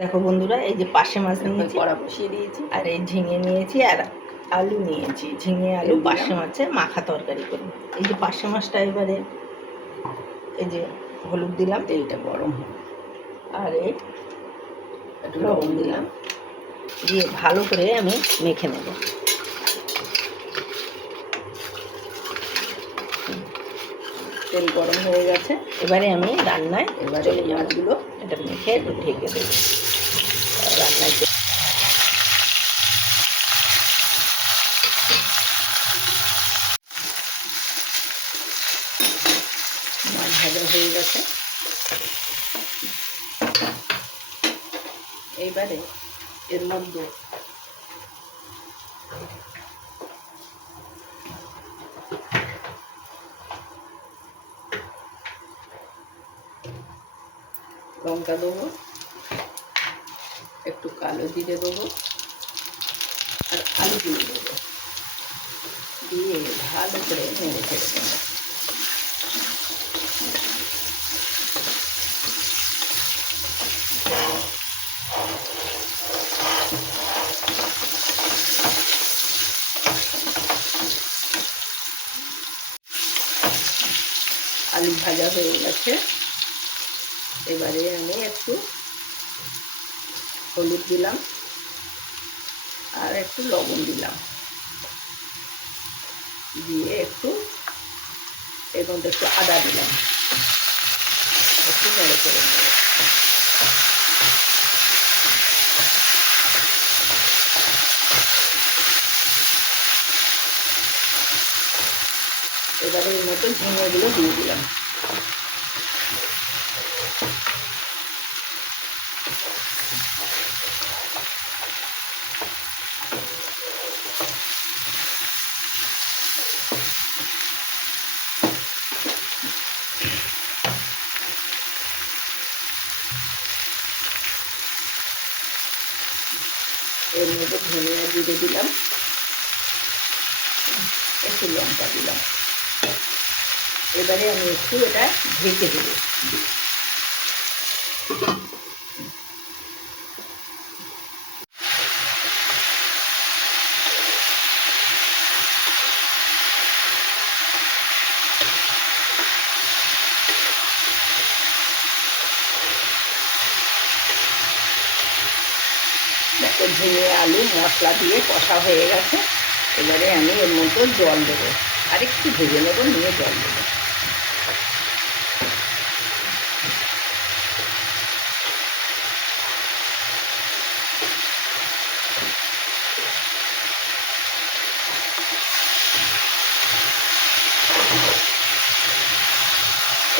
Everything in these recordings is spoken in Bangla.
দেখো বন্ধুরা, এই যে পার্শে মাছ নিয়েছি, কড়া বসিয়ে দিয়েছি, আর এই ঝিঙে নিয়েছি, আর আলু নিয়েছি। ঝিঙে আলু পার্শে মাছের মাখা তরকারি করব। এই যে পার্শে মাছটা এবারে এই যে হলুদ দিলাম, তেলটা গরম আর এই একটু লবণ দিলাম, দিয়ে ভালো করে আমি মেখে নেব। তেল গরম হয়ে গেছে, এবারে আমি রান্নায় এবারে মাছগুলো এটা মেখে একটু ঢেকে দেবো। রান্নায় মাছ ভাজা হয়ে গেছে। এইবারে এর মধ্যে লঙ্কা দেবো, একটু কালো জিরে দেবো, আর আলুগুলো দেবো, দিয়ে ভালো করে নেড়ে ছেড়ে দেবো। আলু ভাজা হয়ে গেছে, এবারে আমি একটু হলুদ দিলাম আর একটু লবণ দিলাম, দিয়ে একটু এর মধ্যে একটু আদা দিলাম, একটু নেড়ে করে নেব। এবারে এর মধ্যে ঝিঙেগুলো দিয়ে দিলাম। এর মধ্যে ধনিয়া জিরে দিলাম, একটু লঙ্কা দিলাম। এবারে আমি একটু এটা ঢেকে দেবো। দেখো, ঝিঙে আলু মশলা দিয়ে কষা হয়ে গেছে। এবারে আমি এর মধ্যে জল দেবো, আর একটু ভেজে নেবো, নিয়ে জল দেবো।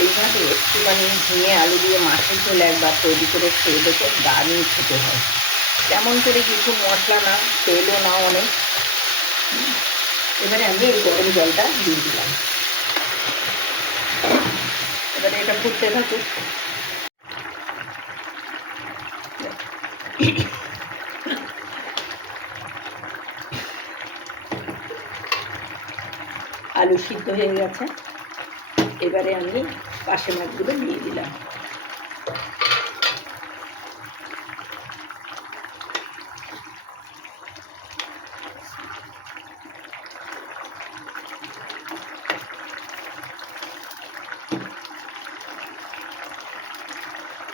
এইভাবে একটুখানি ঝিঙে আলু দিয়ে মাছের ঝোল একবার তৈরি করে খেয়ে দেখে দারুণ খেতে হয়। তেমন করে কিছু মশলা না, তেলও না অনেক। এবারে আমি এই গরম জলটা দিয়ে দিলাম। এবারে এটা ফুটতে থাকুক। আলু সিদ্ধ হয়ে গেছে, এবারে আমি পার্শে মাছগুলো দিয়ে দিলাম।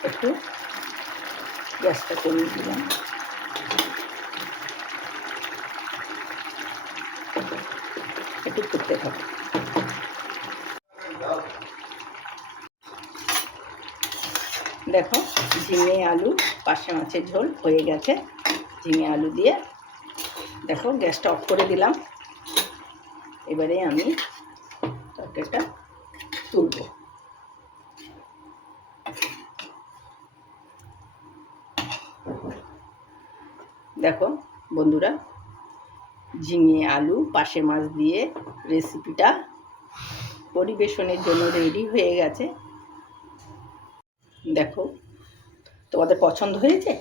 একটু গ্যাসটা কমিয়ে দিলাম। একটু ফুটতে থাকুক। দেখো, ঝিঙে আলু পার্শে মাছের ঝোল হয়ে গেছে। ঝিঙে আলু দিয়ে দেখো গ্যাসটা অফ করে দিলাম। এবারে আমি তরকারিটা তুলব। দেখো বন্ধুরা, ঝিঙে আলু পার্শে মাছ দিয়ে রেসিপিটা পরিবেশনের জন্য রেডি হয়ে গেছে। দেখো, তোমাদের পছন্দ হয়েছে?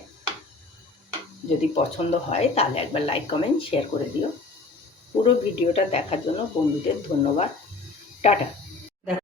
যদি পছন্দ হয় তাহলে একবার লাইক কমেন্ট শেয়ার করে দিও। পুরো ভিডিওটা দেখার জন্য বন্ধুদের ধন্যবাদ। টাটা।